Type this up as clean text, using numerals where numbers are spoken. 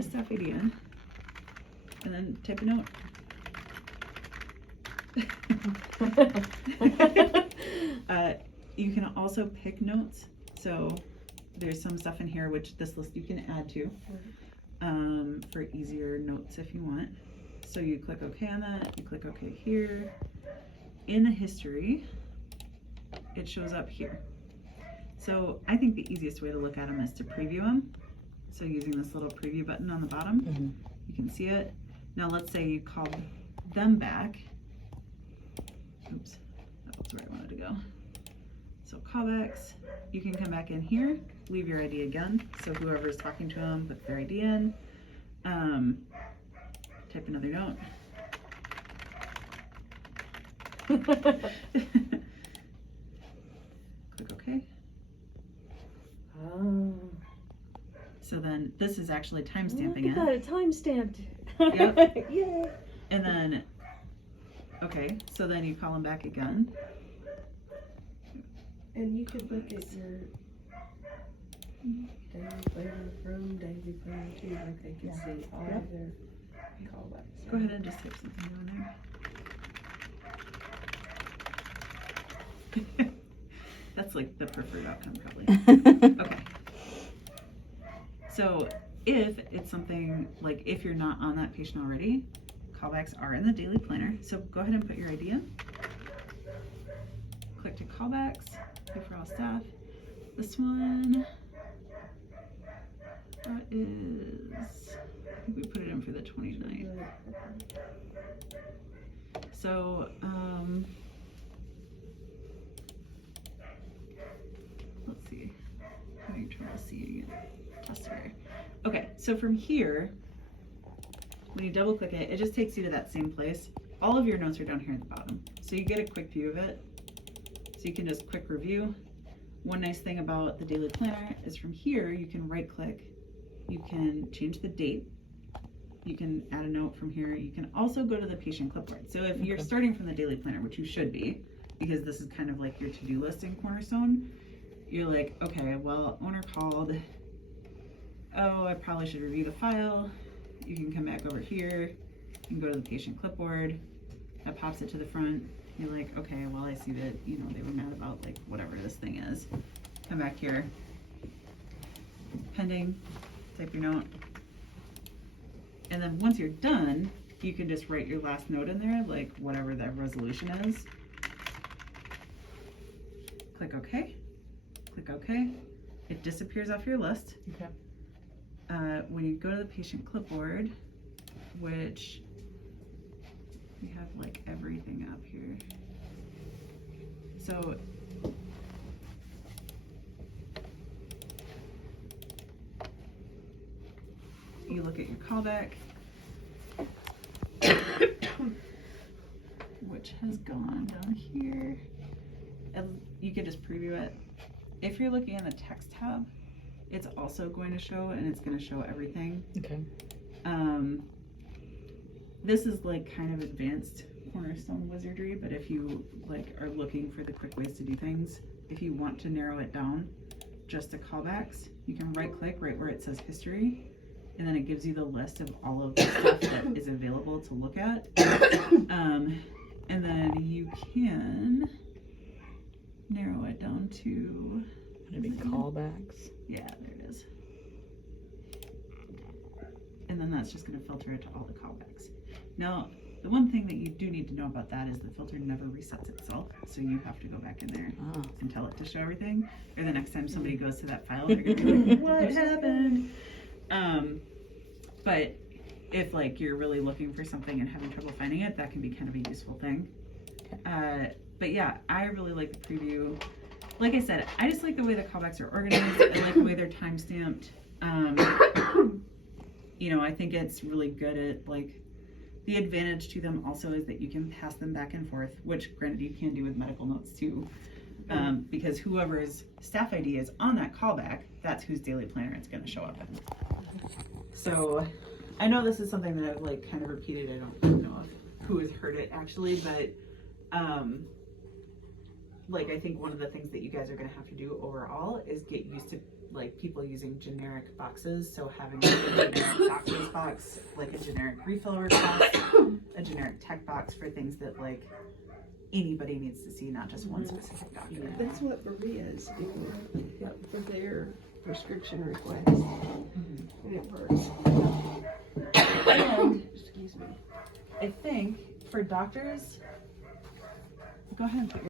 a staff ID in, and then type a note. You can also pick notes. So there's some stuff in here which this list you can add to for easier notes if you want. So you click OK on that, you click OK here. In the history, it shows up here. So I think the easiest way to look at them is to preview them. So using this little preview button on the bottom, you can see it. Now let's say you called them back. Oops, that was where I wanted to go. So callbacks, you can come back in here, leave your ID again. So whoever's talking to them, put their ID in. Type another note. Click OK. So then this is actually timestamping it. Got it time-stamped. Yep. Yay. And then, okay, so then you call them back again. And you could look at your daily planner from daily planner too, like they can see all of their callbacks. Go ahead and just type something new in there. That's like the preferred outcome probably. Okay. So if it's something like if you're not on that patient already, callbacks are in the daily planner. So go ahead and put your ID in. Click to callbacks, pay for all staff. This one, that is, I think we put it in for the 29th. So, let's see, I'm having trouble seeing it. Test array. Okay, so from here, when you double click it, it just takes you to that same place. All of your notes are down here at the bottom. So you get a quick view of it. So you can just quick review. One nice thing about the daily planner is from here, you can right click, you can change the date, you can add a note from here. You can also go to the patient clipboard. So if you're starting from the daily planner, which you should be, because this is kind of like your to-do list in Cornerstone, you're like, okay, well, owner called, oh, I probably should review the file. You can come back over here, you can go to the patient clipboard, that pops it to the front. You're like, okay, well, I see that, you know, they were mad about like whatever this thing is. Come back here, pending, type your note. And then once you're done, you can just write your last note in there, like whatever that resolution is. Click OK. Click OK. It disappears off your list. Okay. When you go to the patient clipboard, which we have like everything up here. So you look at your callback, which has gone down here, and you can just preview it. If you're looking in the text tab, it's also going to show, and it's going to show everything. Okay. This is like kind of advanced Cornerstone wizardry, but if you like are looking for the quick ways to do things, if you want to narrow it down just to callbacks, you can right click right where it says history, and then it gives you the list of all of the stuff that is available to look at. And then you can narrow it down to Maybe callbacks. Yeah, there it is. And then that's just going to filter it to all the callbacks. Now, the one thing that you do need to know about that is the filter never resets itself. So you have to go back in there and tell it to show everything. Or the next time somebody goes to that file, they're going to be like, what happened? But if like you're really looking for something and having trouble finding it, that can be kind of a useful thing. But yeah, I really like the preview. Like I said, I just like the way the callbacks are organized. I like the way they're time stamped. You know, I think it's really good at like, the advantage to them also is that you can pass them back and forth, which granted you can do with medical notes too. Because whoever's staff ID is on that callback, that's whose daily planner it's going to show up in. So I know this is something that I've like kind of repeated. I don't know if who has heard it actually, but like I think one of the things that you guys are going to have to do overall is get used to like people using generic boxes. So having like, a generic box for box, like a generic refill request, a generic tech box for things that like anybody needs to see, not just one specific doctor. That's what Maria's doing, for their prescription request, and it works. And Excuse me. I think for doctors, go ahead.